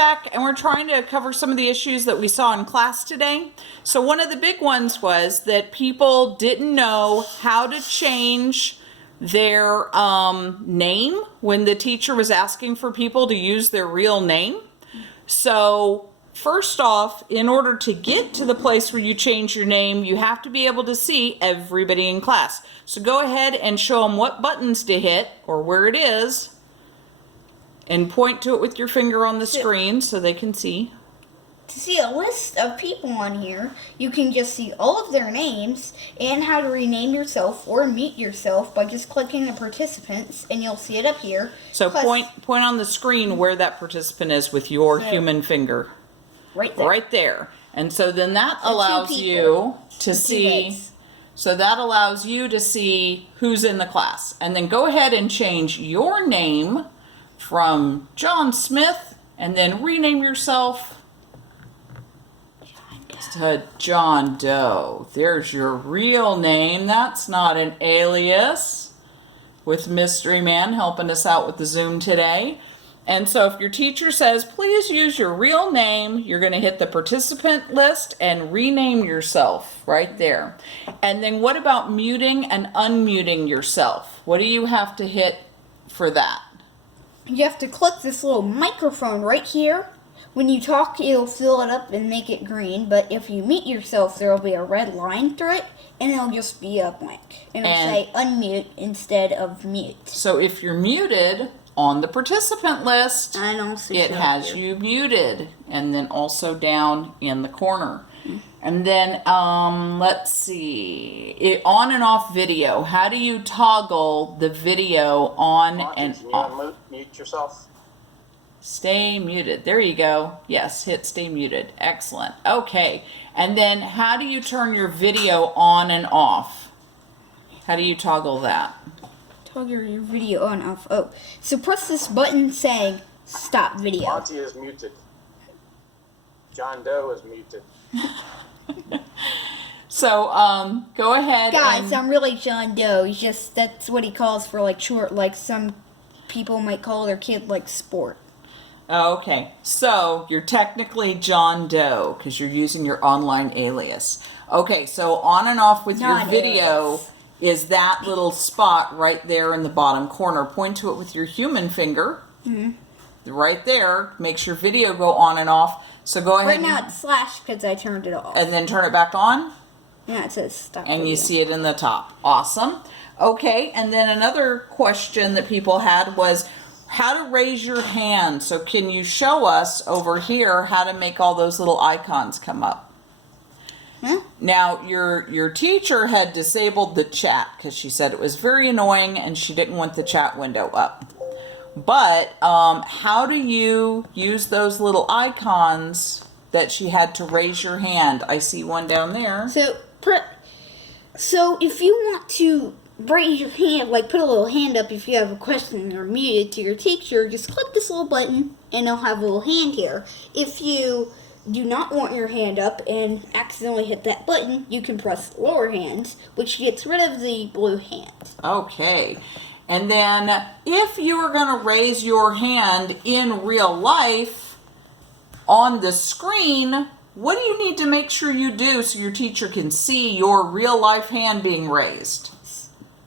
back and we're trying to cover some of the issues that we saw in class today. So one of the big ones was that people didn't know how to change their name when the teacher was asking for people to use their real name. So first off, in order to get to the place where you change your name, you have to be able to see everybody in class. So go ahead and show them what buttons to hit or where it is, and point to it with your finger on the screen so they can see. To see a list of people on here, you can just see all of their names and how to rename yourself or mute yourself by just clicking the participants, and you'll see it up here. So point on the screen where that participant is with your human finger. Right there. Right there. And so then that allows you to see, so that allows you to see who's in the class. And then go ahead and change your name from John Smith and then rename yourself to John Doe. There's your real name. That's not an alias, with Mystery Man helping us out with the Zoom today. And so if your teacher says, please use your real name, you're going to hit the participant list and rename yourself right there. And then what about muting and unmuting yourself? What do you have to hit for that? You have to click this little microphone right here. When you talk, it'll fill it up and make it green. But if you mute yourself, there will be a red line through it, and it'll just be a blank. And it'll say unmute instead of mute. So if you're muted on the participant list, it has you muted, and then also down in the corner. And then let's see, on and off video. How do you toggle the video on and off? Mute yourself. Stay muted. There you go. Yes, hit stay muted. Excellent. Okay. And then how do you turn your video on and off? How do you toggle that? Toggle your video on and off. Oh, so press this button saying stop video. Monty is muted. John Doe is muted. So go ahead. Guys, I'm really John Doe. He's just, that's what he calls for, like, short, like some people might call their kid, like, sport. Okay, so you're technically John Doe because you're using your online alias. Okay, so on and off with your video is that little spot right there in the bottom corner. Point to it with your human finger. Right there makes your video go on and off. So go ahead. Right now it's slash because I turned it off. And then turn it back on. Yeah, it says stop. And video. you see it in the top. Awesome. Okay, and then another question that people had was how to raise your hand. So can you show us over here how to make all those little icons come up? Now, your teacher had disabled the chat because she said it was very annoying and she didn't want the chat window up. But how do you use those little icons that she had to raise your hand? I see one down there. So if you want to raise your hand, like put a little hand up if you have a question or muted to your teacher, just click this little button and it'll have a little hand here. If you do not want your hand up and accidentally hit that button, you can press lower hand, which gets rid of the blue hand. Okay. And then if you are going to raise your hand in real life on the screen, what do you need to make sure you do so your teacher can see your real life hand being raised?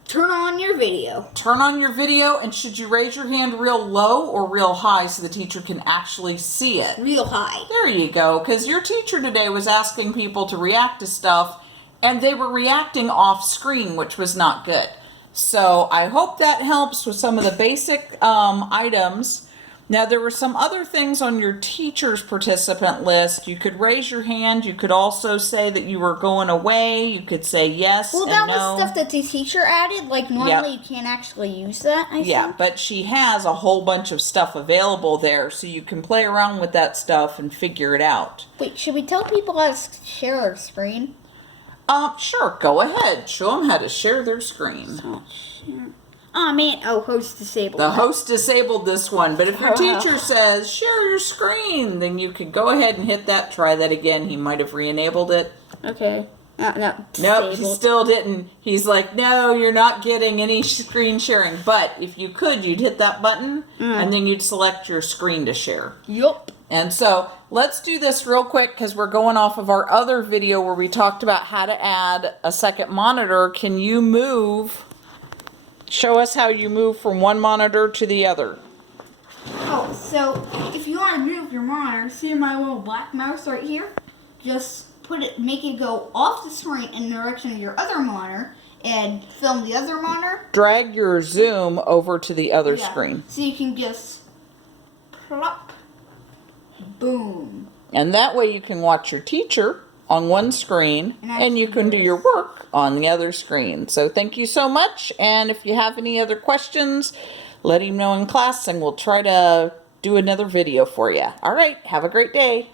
Turn on your video. Turn on your video, and should you raise your hand real low or real high so the teacher can actually see it? Real high. There you go, because your teacher today was asking people to react to stuff, and they were reacting off screen, which was not good. So I hope that helps with some of the basic items. Now, there were some other things on your teacher's participant list. You could raise your hand. You could also say that you were going away. You could say yes and no. Well, that was stuff that the teacher added. Like, normally you can't actually use that, I think. But she has a whole bunch of stuff available there, so you can play around with that stuff and figure it out. Wait, should we tell people how to share our screen? Sure. Go ahead. Show them how to share their screen. Oh, man. Oh, host disabled. The host disabled this one, but if your teacher says, share your screen, then you could go ahead and hit that. Try that again. He might have re-enabled it. Okay. No, Nope, he disabled. still didn't. He's like, no, you're not getting any screen sharing. But if you could, you'd hit that button and then you'd select your screen to share. Yup. And so let's do this real quick because we're going off of our other video where we talked about how to add a second monitor. Can you show us how you move from one monitor to the other? Oh, so if you want to move your monitor, see my little black mouse right here? Just make it go off the screen in the direction of your other monitor and film the other monitor. Drag your zoom over to the other Yeah. screen. So you can just plop, boom. And that way you can watch your teacher on one screen and you can do your work on the other screen. So thank you so much. And if you have any other questions, let him know in class and we'll try to do another video for you. All right, have a great day.